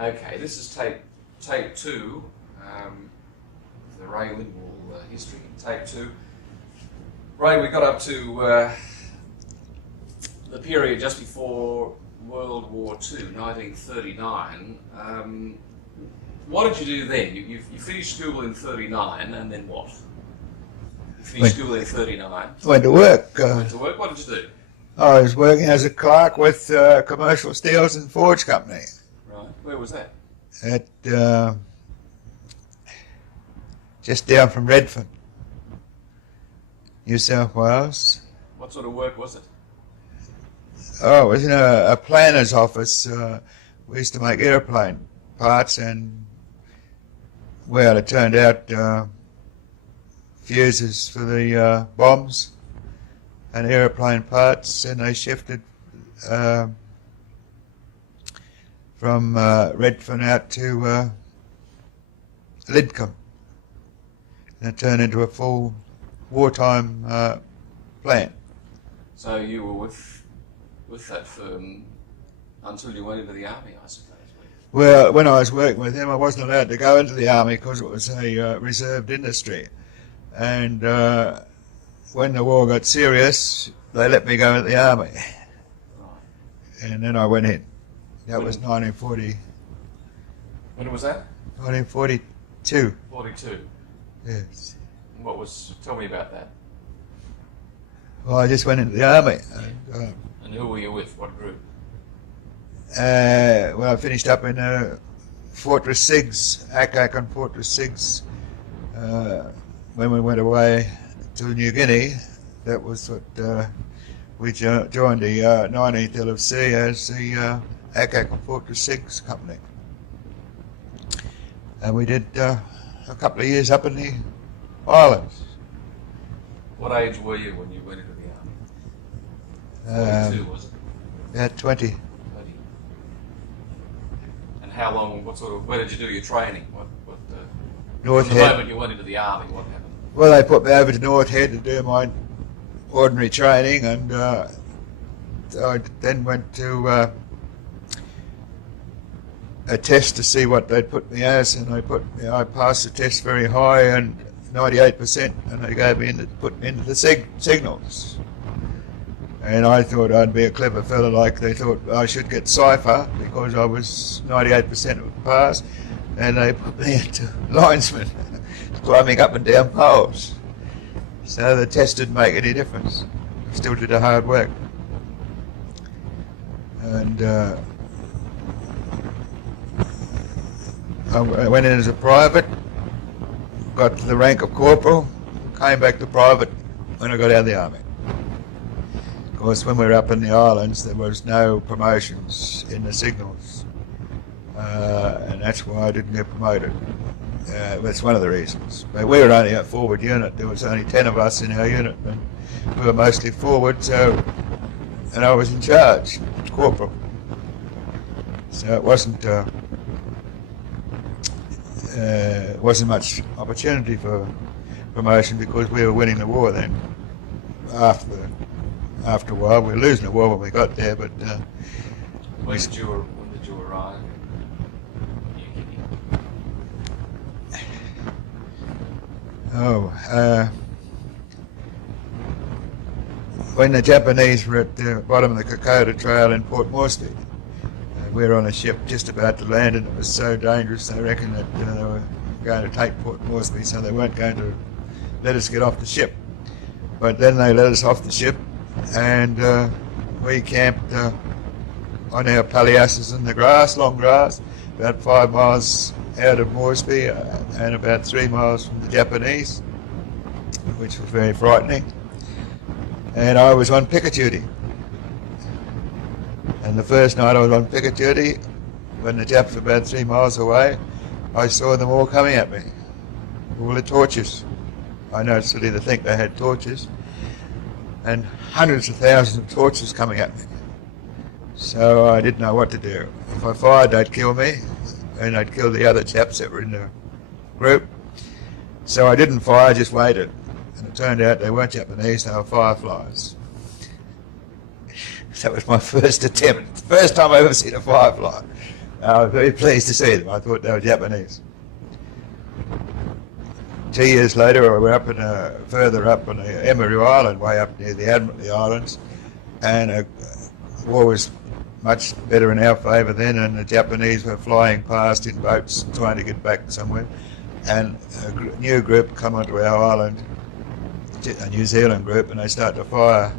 Okay, this is tape 2, the Ray Lindwall history, tape 2. Ray, we got up to the period just before World War II, 1939. What did you do then? You finished school in 39, and then what? You finished school in 39. Went to work. Went to work. What did you do? I was working as a clerk with Commercial Steels and Forge Company. Right. Where was that? At just down from Redfern, New South Wales. What sort of work was it? Oh, it was in a planner's office. We used to make airplane parts, and well, it turned out fuses for the bombs and airplane parts, and they shifted from Redfern out to Lidcombe, and it turned into a full wartime plant. So you were with that firm until you went into the army, I suppose. Well, when I was working with him, I wasn't allowed to go into the army because it was a reserved industry. And when the war got serious, they let me go into the army. Right. And then I went in. That was 1940. When was that? 1942. 42. Yes. Tell me about that. Well, I just went into the army. And who were you with? What group? Well, I finished up in Fortress Sigs, Akak on Fortress Sigs. When we went away to New Guinea, that was what we joined the 19th LFC as the Akak on Fortress Sigs company. And we did a couple of years up in the islands. What age were you when you went into the army? 42, was it? About 20. And how long? Where did you do your training? North From the Head. moment you went into the army, what happened? Well, they put me over to North Head to do my ordinary training, and I then went to a test to see what they'd put me as, and I passed the test very high, and 98%, and they gave me put me into the signals. And I thought I'd be a clever fella, like they thought I should get cipher because I was 98% of the pass, and they put me into linesman, climbing up and down poles. So the test didn't make any difference. I still did the hard work. And I went in as a private, got to the rank of corporal, came back to private when I got out of the army. Of course, when we were up in the islands, there was no promotions in the signals, and that's why I didn't get promoted. That's one of the reasons. But we were only a forward unit. There was only 10 of us in our unit, and we were mostly forward. And I was in charge, corporal. So it wasn't much opportunity for promotion because we were winning the war then. After a while, we were losing the war when we got there, but... When did you arrive? When the Japanese were at the bottom of the Kokoda Trail in Port Moresby, we were on a ship just about to land, and it was so dangerous they reckoned that they were going to take Port Moresby, so they weren't going to let us get off the ship. But then they let us off the ship, and we camped on our palliasses in the grass, long grass, about 5 miles out of Moresby and about 3 miles from the Japanese, which was very frightening. And I was on picket duty. And the first night I was on picket duty, when the Japs were about 3 miles away, I saw them all coming at me, all the torches. I know it's silly to think they had torches, and hundreds of thousands of torches coming at me. So I didn't know what to do. If I fired, they'd kill me, and they'd kill the other chaps that were in the group. So I didn't fire, I just waited. And it turned out they weren't Japanese, they were fireflies. That was my first attempt. The first time I ever seen a firefly. I was very pleased to see them. I thought they were Japanese. 2 years later, we were further up on the Emery Island, way up near the Admiralty Islands, and war was much better in our favour then, and the Japanese were flying past in boats trying to get back somewhere, and a new group come onto our island, a New Zealand group, and they started to fire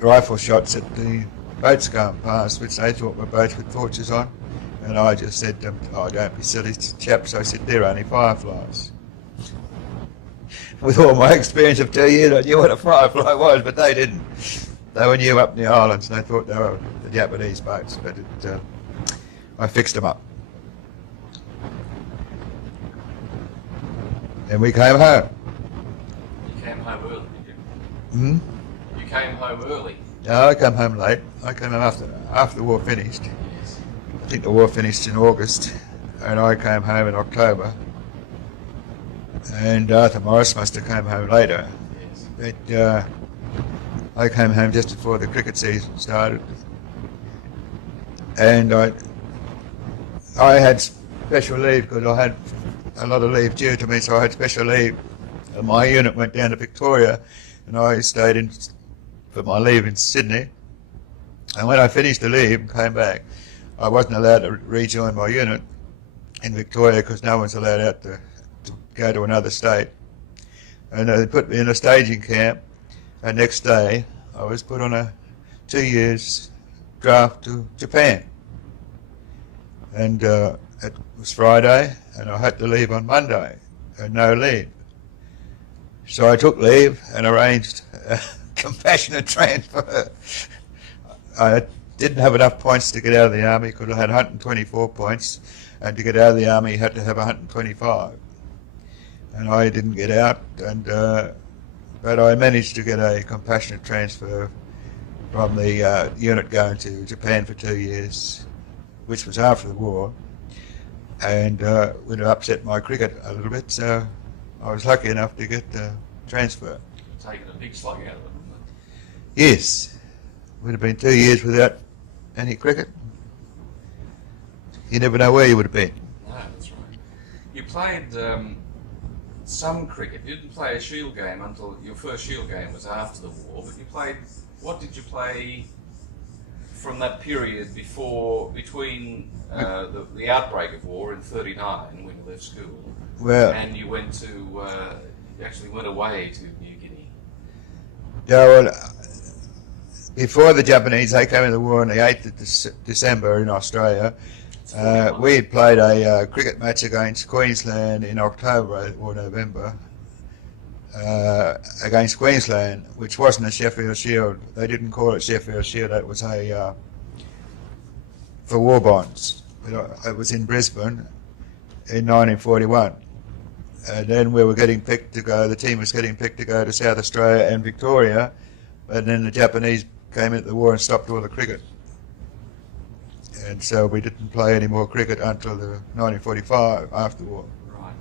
rifle shots at the boats going past, which they thought were boats with torches on. And I just said to them, "Oh, don't be silly chaps." I said, "They're only fireflies." With all my experience of 2 years, I knew what a firefly was, but they didn't. They were new up in the islands, and they thought they were the Japanese boats, but I fixed them up. And we came home. You came home early, did you? Hmm? You came home early. No, I came home late. I came home after the war finished. Yes. I think the war finished in August, and I came home in October. And Arthur Morris must have come home later. Yes. But I came home just before the cricket season started. And I had special leave because I had a lot of leave due to me, so I had special leave. And my unit went down to Victoria, and I stayed in for my leave in Sydney. And when I finished the leave and came back, I wasn't allowed to rejoin my unit in Victoria because no one's allowed out to go to another state. And they put me in a staging camp, and next day I was put on a 2 years draft to Japan. And it was Friday, and I had to leave on Monday, and no leave. So I took leave and arranged a compassionate transfer. I didn't have enough points to get out of the army because I had 124 points, and to get out of the army you had to have 125. And I didn't get out, but I managed to get a compassionate transfer from the unit going to Japan for 2 years, which was after the war, and would have upset my cricket a little bit, so I was lucky enough to get the transfer. Taking a big slug out of it, wasn't it? Yes, would have been 2 years without any cricket. You never know where you would have been. No, that's right. You played some cricket. You didn't play a Shield game until your first Shield game was after the war, but you played, what did you play from that period between the outbreak of war in '39 when you left school, and you went to, you actually went away to New Guinea? Yeah, well, before the Japanese, they came in the war on the 8th of December in Australia. We had played a cricket match against Queensland in October or November against Queensland, which wasn't a Sheffield Shield. They didn't call it Sheffield Shield. It was for war bonds. It was in Brisbane in 1941. And then we were getting picked to go, the team was getting picked to go to South Australia and Victoria, and then the Japanese came into the war and stopped all the cricket. And so we didn't play any more cricket until the 1945, after the war. Right.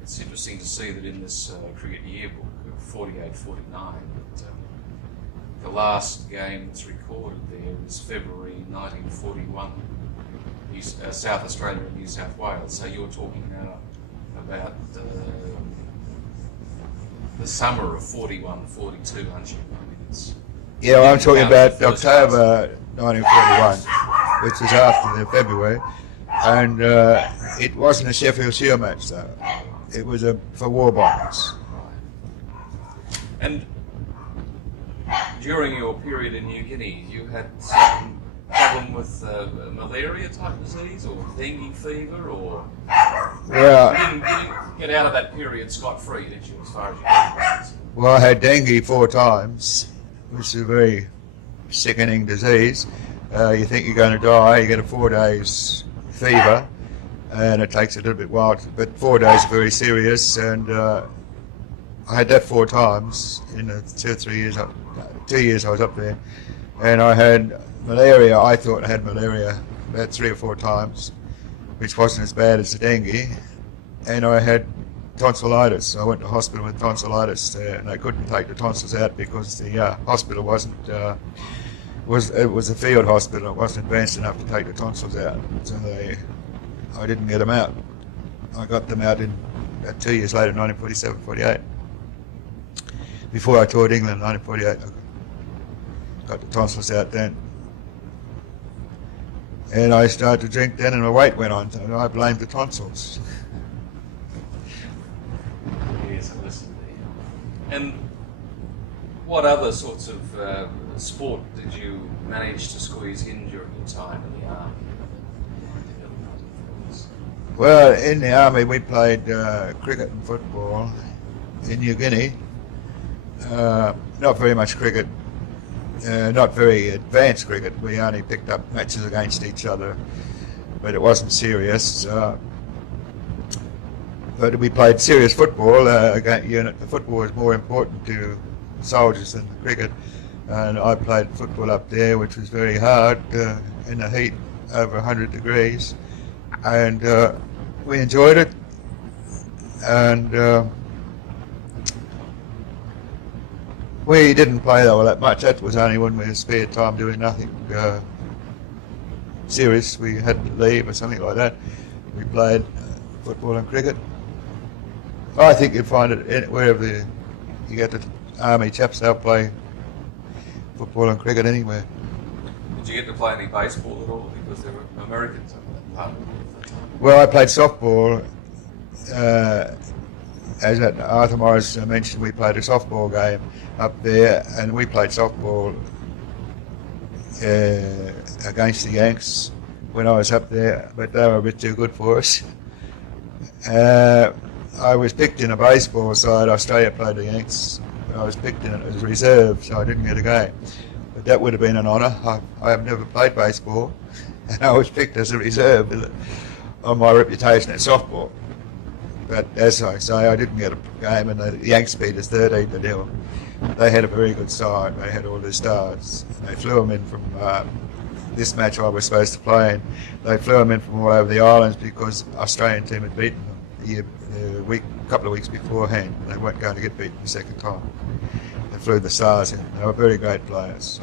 It's interesting to see that in this cricket yearbook of 48-49, the last game that's recorded there is February 1941, South Australia and New South Wales. So you're talking now about the summer of 41-42, aren't you? I mean, yeah, well, I'm talking about October 1941, which was after the February, and it wasn't a Sheffield Shield match though. It was for war bonds. Right. And during your period in New Guinea, you had some problem with malaria type disease or dengue fever, or well, you didn't get out of that period scot-free, did you, as far as you concerned? Well, I had dengue 4 times, which is a very sickening disease. You think you're going to die, you get a 4 days fever, and it takes a little bit while, but 4 days are very serious, and I had that 4 times in the 2 or 3 years, 2 years I was up there, and I had malaria. I thought I had malaria about 3 or 4 times, which wasn't as bad as the dengue, and I had tonsillitis. I went to hospital with tonsillitis, and they couldn't take the tonsils out because the hospital wasn't it was a field hospital. It wasn't advanced enough to take the tonsils out, so I didn't get them out. I got them out in 2 years later, 1947-48. Before I toured England in 1948, I got the tonsils out then. And I started to drink then, and my weight went on, so I blamed the tonsils. Yes, I listened there. And what other sorts of sport did you manage to squeeze in during your time in the army? Well, in the army we played cricket and football. In New Guinea, not very much cricket, not very advanced cricket. We only picked up matches against each other, but it wasn't serious. But we played serious football. The football was more important to soldiers than the cricket, and I played football up there, which was very hard in the heat, over 100 degrees, and we enjoyed it. And we didn't play all that much. That was only when we had spare time doing nothing serious. We had to leave or something like that. We played football and cricket. I think you'd find it wherever you get the army chaps, they'll play football and cricket anywhere. Did you get to play any baseball at all? Because there were Americans on that part of the time. Well, I played softball. As Arthur Morris mentioned, we played a softball game up there, and we played softball against the Yanks when I was up there, but they were a bit too good for us. I was picked in a baseball side. Australia played the Yanks. I was picked in it as a reserve, so I didn't get a game. But that would have been an honour. I have never played baseball, and I was picked as a reserve on my reputation at softball. But as I say, I didn't get a game, and the Yanks beat us 13-0. They had a very good side. They had all their stars. And they flew them in from this match I was supposed to play in. They flew them in from all over the islands because the Australian team had beaten them a couple of weeks beforehand. They weren't going to get beaten the second time. They flew the stars in. They were very great players.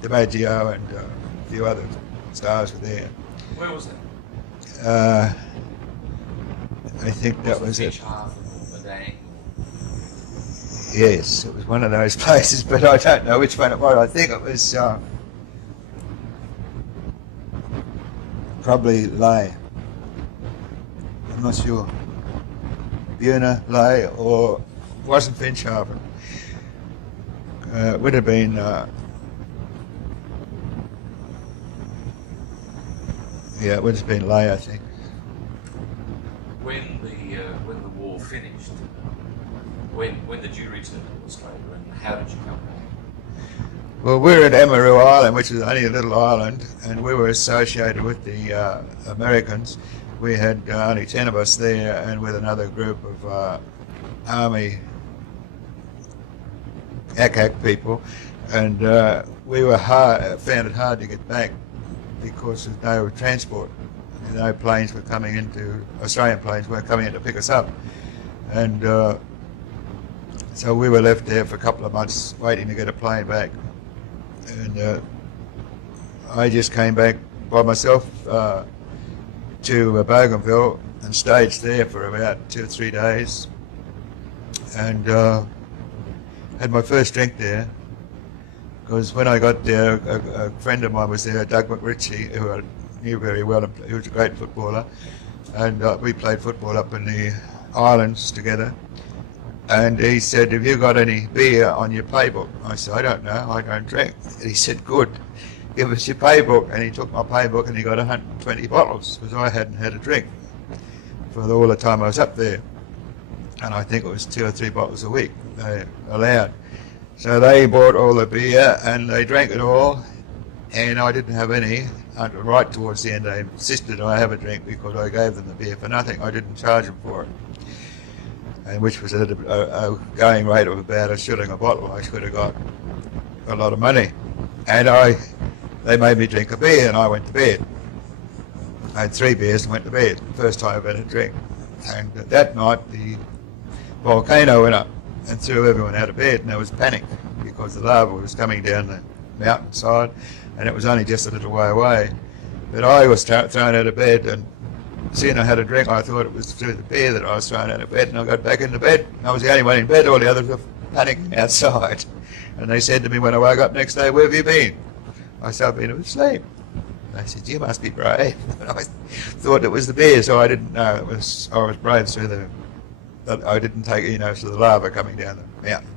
DiMaggio and a few other stars were there. Where was that? I think that was it. Madang. Yes, it was one of those places, but I don't know which one it was. I think it was probably Lae. I'm not sure. Buna, Lae, or it wasn't Finchhaven. It would have been it would have been Lae, I think. When the war finished, when did you return to Australia, and how did you come back? Well, we're at Emeroo Island, which is only a little island, and we were associated with the Americans. We had only 10 of us there, and with another group of Army ACAC people, and we found it hard to get back because there's no transport. No planes were coming Australian planes weren't coming in to pick us up. And so we were left there for a couple of months waiting to get a plane back. And I just came back by myself to Bougainville and stayed there for about 2 or 3 days. And had my first drink there. Because when I got there, a friend of mine was there, Doug McRitchie, who I knew very well. He was a great footballer, and we played football up in the islands together. And he said, "Have you got any beer on your paybook?" I said, "I don't know, I don't drink." And he said, "Good, give us your paybook." And he took my paybook and he got 120 bottles, because I hadn't had a drink for all the time I was up there. And I think it was 2 or 3 bottles a week they allowed. So they bought all the beer and they drank it all, and I didn't have any. Right towards the end, they insisted I have a drink because I gave them the beer for nothing. I didn't charge them for it, and which was at a going rate of about a shilling a bottle. I should have got a lot of money. And they made me drink a beer, and I went to bed. I had 3 beers and went to bed. The first time I've had a drink. And that night, the volcano went up and threw everyone out of bed, and there was panic because the lava was coming down the mountainside, and it was only just a little way away. But I was thrown out of bed, and seeing I had a drink, I thought it was through the beer that I was thrown out of bed, and I got back into bed. I was the only one in bed, all the others were panicking outside. And they said to me when I woke up next day, "Where have you been?" I said, "I've been asleep." They said, "You must be brave." And I thought it was the beer, so I didn't know I was brave through I didn't take, through the lava coming down the mountain.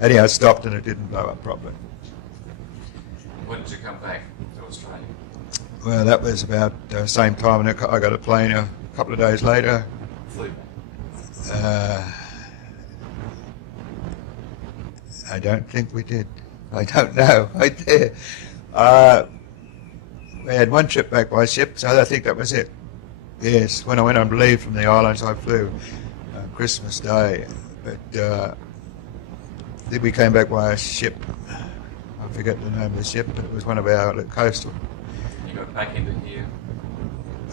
Anyhow, it stopped and it didn't blow up properly. When did you come back to Australia? Well, that was about the same time, and I got a plane a couple of days later. Flew I don't think we did. I don't know. We had one trip back by ship, so I think that was it. Yes, when I went on leave from the islands, I flew Christmas Day, but then we came back by a ship. I forget the name of the ship, but it was one of our coastal. You got back into here?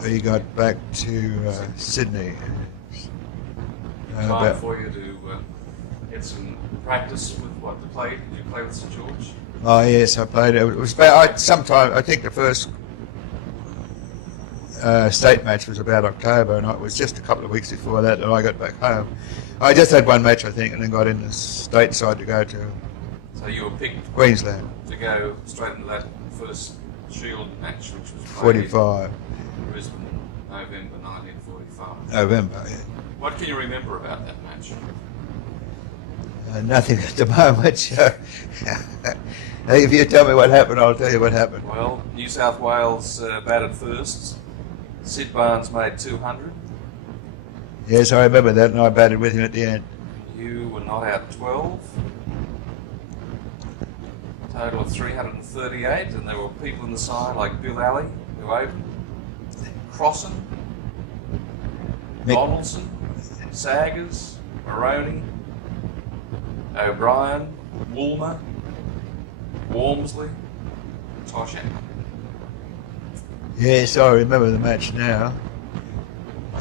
We got back to Sydney. Time for you to get some practice with what to play. Did you play with St George? Oh yes, I played. It was about sometime. I think the first state match was about October, and it was just a couple of weeks before that I got back home. I just had one match, I think, and then got in the stateside to go to. So you were picked Queensland to go straight into that first Shield match, which was 45 in Brisbane, November 1945. November. Yeah. What can you remember about that match? Nothing at the moment. If you tell me what happened, I'll tell you what happened. Well, New South Wales batted first. Sid Barnes made 200. Yes, I remember that, and I batted with him at the end. You were not out 12. Total of 338, and there were people in the side like Bill Alley, who opened, Crossan, Donaldson, Saggers, Maroney, O'Brien, Woolmer, Walmsley, Toshak. Yes, I remember the match now.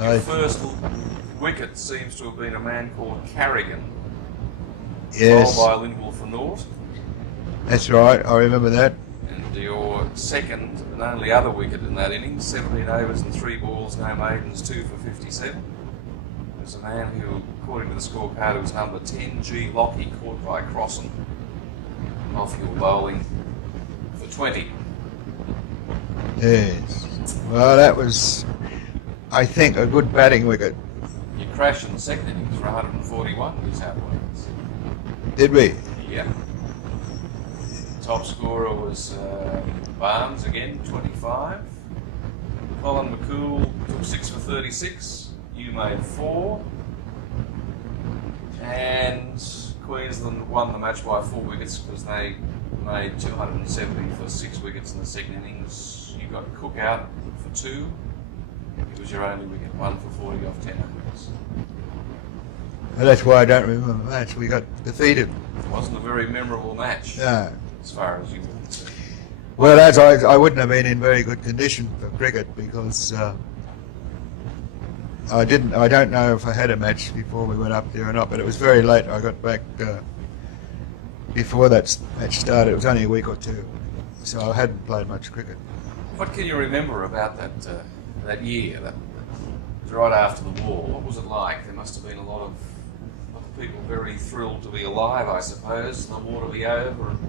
Your first wicket seems to have been a man called Carrigan, yes, bowled by Lindwall for North. That's right, I remember that. And your second and only other wicket in that innings, 17 overs and 3 balls, no maidens, 2 for 57. There's a man who, according to the scorecard, was number 10, G. Lockie, caught by Crossan. Off-hill bowling for 20. Yes. Well, that was, I think, a good batting wicket. You crashed in the second innings for 141, New South Wales. Did we? Yeah. Top scorer was Barnes again, 25. Colin McCool took 6 for 36. You made 4. And Queensland won the match by 4 wickets because they made 270 for 6 wickets in the second innings. You got Cook out for 2. It was your only wicket, 1 for 40 off 10 overs. Well, that's why I don't remember the match. We got defeated. It wasn't a very memorable match, No. as far as you were concerned. Well, I wouldn't have been in very good condition for cricket because I don't know if I had a match before we went up there or not, but it was very late. I got back before that match started. It was only a week or 2, so I hadn't played much cricket. What can you remember about that year, that right after the war? What was it like? There must have been a lot of people very thrilled to be alive, I suppose, and the war to be over. And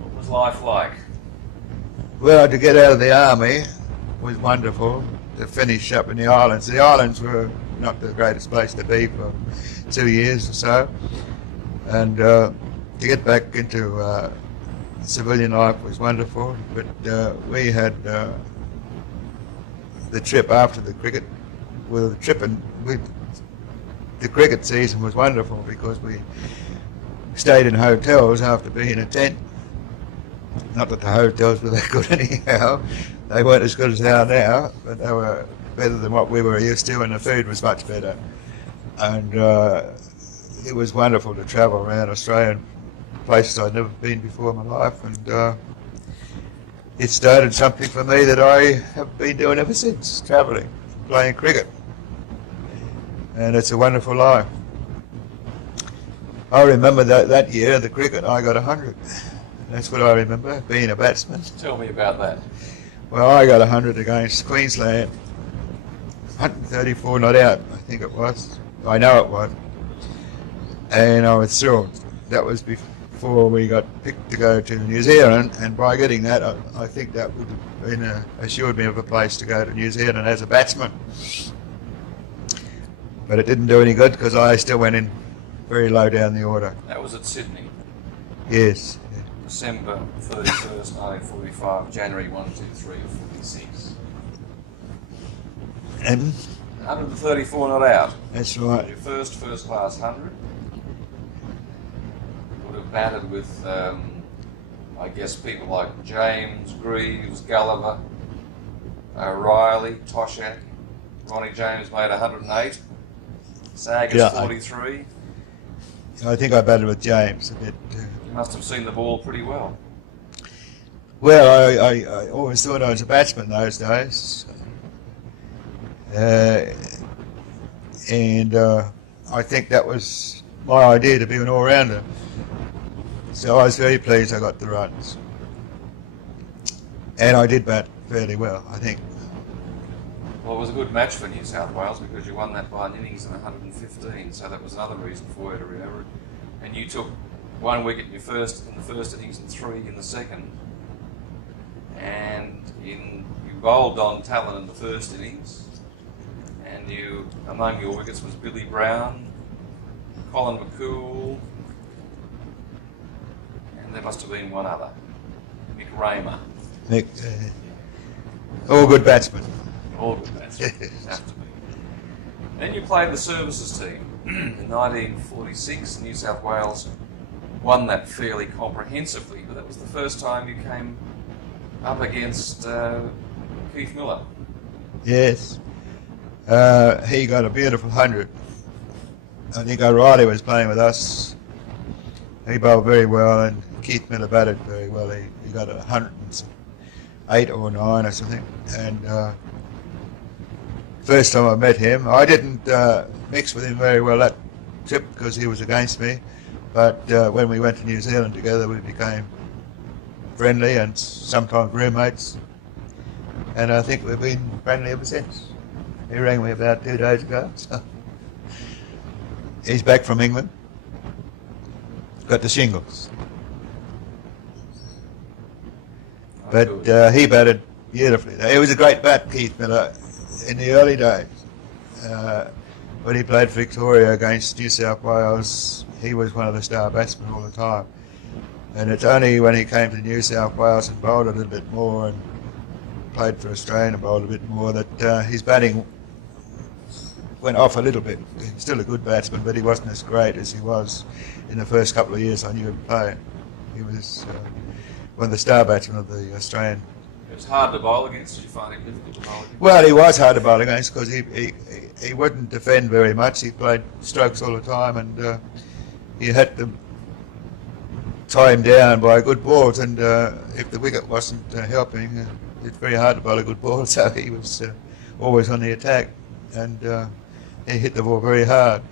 what was life like? Well, to get out of the army was wonderful. To finish up in the islands. The islands were not the greatest place to be for 2 years or so, and to get back into civilian life was wonderful. But we had the trip after the cricket. Well, the cricket season was wonderful because we stayed in hotels after being in a tent. Not that the hotels were that good anyhow. They weren't as good as they are now, but they were better than what we were used to, and the food was much better. And it was wonderful to travel around Australia, places I'd never been before in my life, and it started something for me that I have been doing ever since, travelling, playing cricket. And it's a wonderful life. I remember that year, the cricket, I got 100. That's what I remember, being a batsman. Tell me about that. Well, I got 100 against Queensland. 134 not out, I think it was. I know it was. And I was thrilled. That was before we got picked to go to New Zealand, and by getting that, I think that would have been assured me of a place to go to New Zealand as a batsman. But it didn't do any good because I still went in very low down the order. That was at Sydney. Yes. December 31st, 1945, January 1, 2, 3, 46. And 134 not out. that's right. Your first class 100. Would have batted with, I guess, people like James, Greaves, Gulliver, O'Reilly, Toshak. Ronnie James made 108. Saggers 43. I think I batted with James a bit. You must have seen the ball pretty well. Well, I always thought I was a batsman those days. And I think that was my idea, to be an all-rounder. So I was very pleased I got the runs. And I did bat fairly well, I think. Well, it was a good match for New South Wales because you won that by an innings and 115, so that was another reason for you to remember it. And you took 1 wicket in the first innings and 3 in the second. And you bowled Don Talon in the first innings. And among your wickets was Billy Brown, Colin McCool, and there must have been one other, Mick Raymer. Nick, all good batsmen. All good batsmen, have to be. Then you played the services team. In 1946, New South Wales won that fairly comprehensively, but that was the first time you came up against Keith Miller. Yes. He got a beautiful 100. I think O'Reilly was playing with us. He bowled very well, and Keith Miller batted very well. He got 108 or 9 or something. And first time I met him, I didn't mix with him very well that trip because he was against me. But when we went to New Zealand together, we became friendly and sometimes roommates. And I think we've been friendly ever since. He rang me about 2 days ago. So he's back from England. Got the shingles. But he batted beautifully. He was a great bat, Keith Miller, in the early days. When he played for Victoria against New South Wales, he was one of the star batsmen all the time. And it's only when he came to New South Wales and bowled a little bit more and played for Australia and bowled a bit more that his batting went off a little bit. He's still a good batsman, but he wasn't as great as he was in the first couple of years I knew him play. He was one of the star batsmen of the Australian. It was hard to bowl against. Did you find it difficult to bowl against? Well, he was hard to bowl against because he wouldn't defend very much. He played strokes all the time, and you had to tie him down by good balls. And if the wicket wasn't helping, it's very hard to bowl a good ball. So he was always on the attack, and he hit the ball very hard.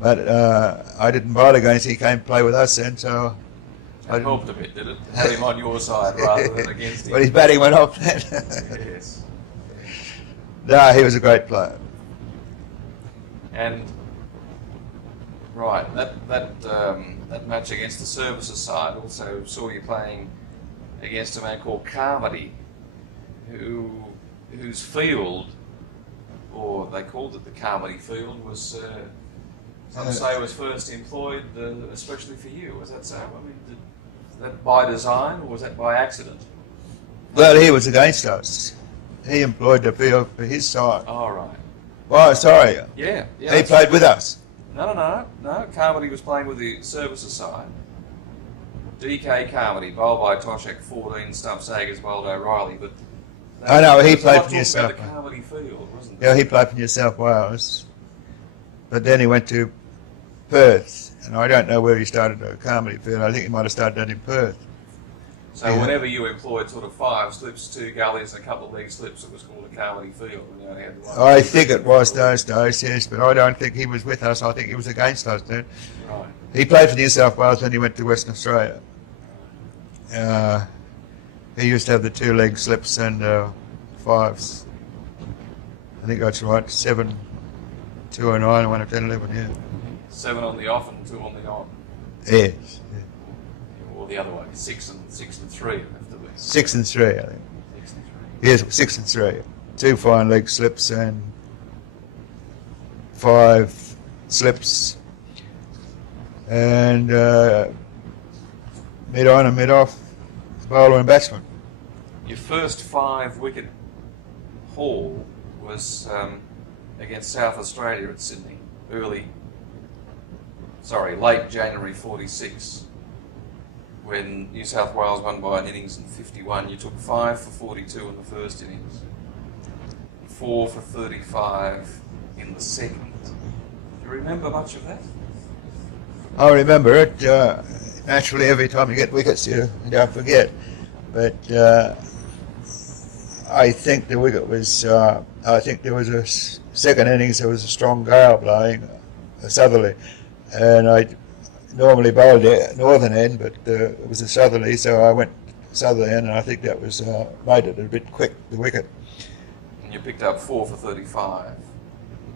But I didn't bowl against him. He came to play with us then, so It helped a bit, did it? Have him on your side rather than against him. But his batting went off then. Yes. No, he was a great player. And right, that match against the services side also saw you playing against a man called Carmody, whose field, or they called it the Carmody field, was some say was first employed especially for you. Was that so? I mean, was that by design or was that by accident? Well, he was against us. He employed the field for his side. Oh, right. Oh, sorry. Yeah. He played with us. No. Carmody was playing with the services side. DK Carmody, bowled by Toshak, 14, Stump Saggers, bowled O'Reilly, but... I know, he played for New South South Wales. The Carmody field, wasn't it? Yeah, he played for New South Wales. But then he went to Perth, and I don't know where he started at Carmody field. I think he might have started that in Perth. So whenever you employed sort of 5 slips, 2 gullies and a couple of leg slips, it was called a Carmody field. And you only had one. I think it was those days, yes, but I don't think he was with us. I think he was against us then. Right. He played for New South Wales and he went to Western Australia. He used to have the 2 leg slips and 5s. I think that's right, 7, 2 and 9, 1 of 10, 11, yeah. 7 on the off and 2 on the on. Yes. Or the other way, 6 and 3 would have to be. 6 and 3, I think. 6 and 3. Yes, 6 and 3. 2 fine leg slips and 5 slips. And mid on and mid off, bowler and batsman. Your first 5-wicket haul was against South Australia at Sydney, late January 46, when New South Wales won by an innings in 51. You took 5 for 42 in the first innings, 4 for 35 in the second. Do you remember much of that? I remember it. Naturally, every time you get wickets, you don't forget. But I think the wicket was. I think there was a second innings. There was a strong gale blowing, a southerly, and I normally bowled the northern end, but it was a southerly, so I went southerly end, and I think that was made it a bit quick, the wicket. And you picked up 4 for 35.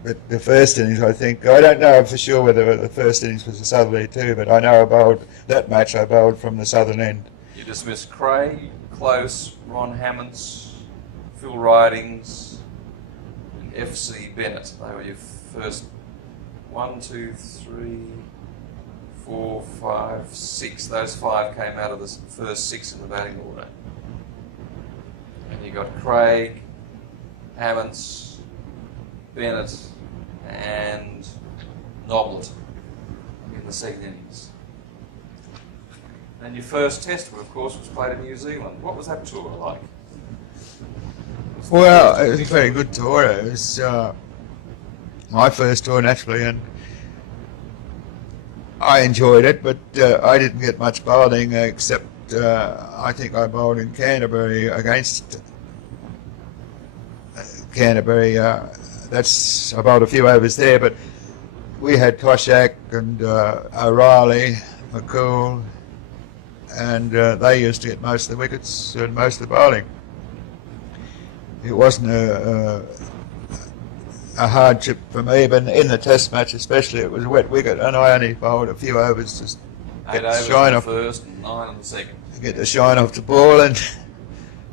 But the first innings, I think, I don't know for sure whether the first innings was a southerly too, but I know I bowled that match. I bowled from the southern end. You dismissed Clarrie, Close, Ron Hammonds, Phil Ridings, and FC Bennett. They were your first 1, 2, 3, 4, 5, 6. Those 5 came out of the first 6 in the batting order. And you got Craig, Hammonds, Bennett, and Noblet in the second innings. And your first test, of course, was played in New Zealand. What was that tour like? Well, it was a very good tour. It was my first tour, naturally, and I enjoyed it, but I didn't get much bowling except I think I bowled in Canterbury against Canterbury. I bowled a few overs there, but we had Toshak and O'Reilly, McCool, and they used to get most of the wickets and most of the bowling. It wasn't a hardship for me, but in the test match especially, it was a wet wicket, and I only bowled a few overs just get the shine off the first and 9 on the second. Get the shine off the ball, and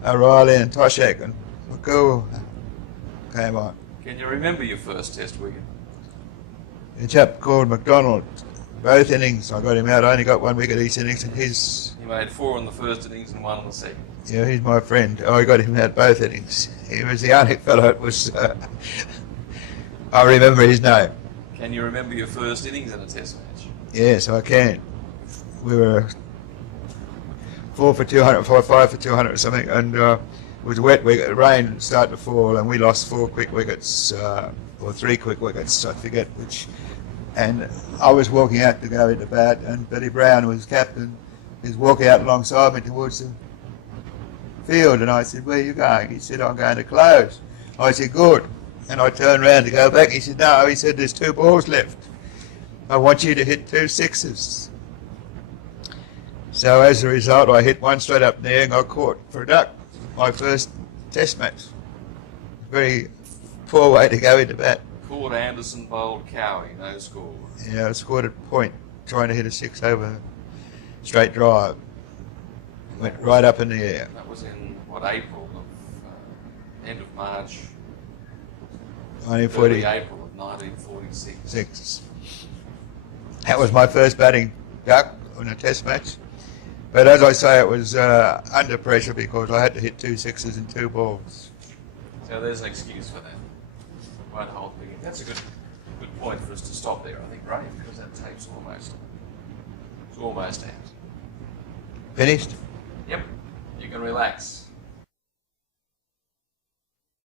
O'Reilly and Toshak and McCool came on. Can you remember your first test wicket? A chap called McDonald, both innings I got him out. I only got 1 wicket each innings, and You made 4 in the first innings and 1 in the second. Yeah, he's my friend. I got him out both innings. He was the only fellow that was. I remember his name. Can you remember your first innings in a test match? Yes, I can. We were 4 for 200, 5 for 200 or something, and it was a wet wicket. Rain started to fall, and we lost 4 quick wickets, or 3 quick wickets, I forget which. And I was walking out to go into bat, and Billy Brown was captain. He was walking out alongside me towards the field, and I said, "Where are you going?" He said, "I'm going to close." I said, "Good." And I turned around to go back. He said, "No," he said, "there's 2 balls left. I want you to hit 2 sixes." So as a result, I hit 1 straight up there and got caught for a duck. My first test match. Very poor way to go into bat. Cord Anderson bowled Cowie, no score. Yeah, I scored at point, trying to hit a 6 over straight drive. Went right up in the air. That was in, April of, end of March? 1940. Early April of 1946. 6. That was my first batting duck in a test match. But as I say, it was under pressure because I had to hit 2 sixes and 2 balls. So there's an excuse for that. Won't hold the wicket. That's a good point for us to stop there, I think, Ray, because that tape's almost out. Finished? Yep. You can relax.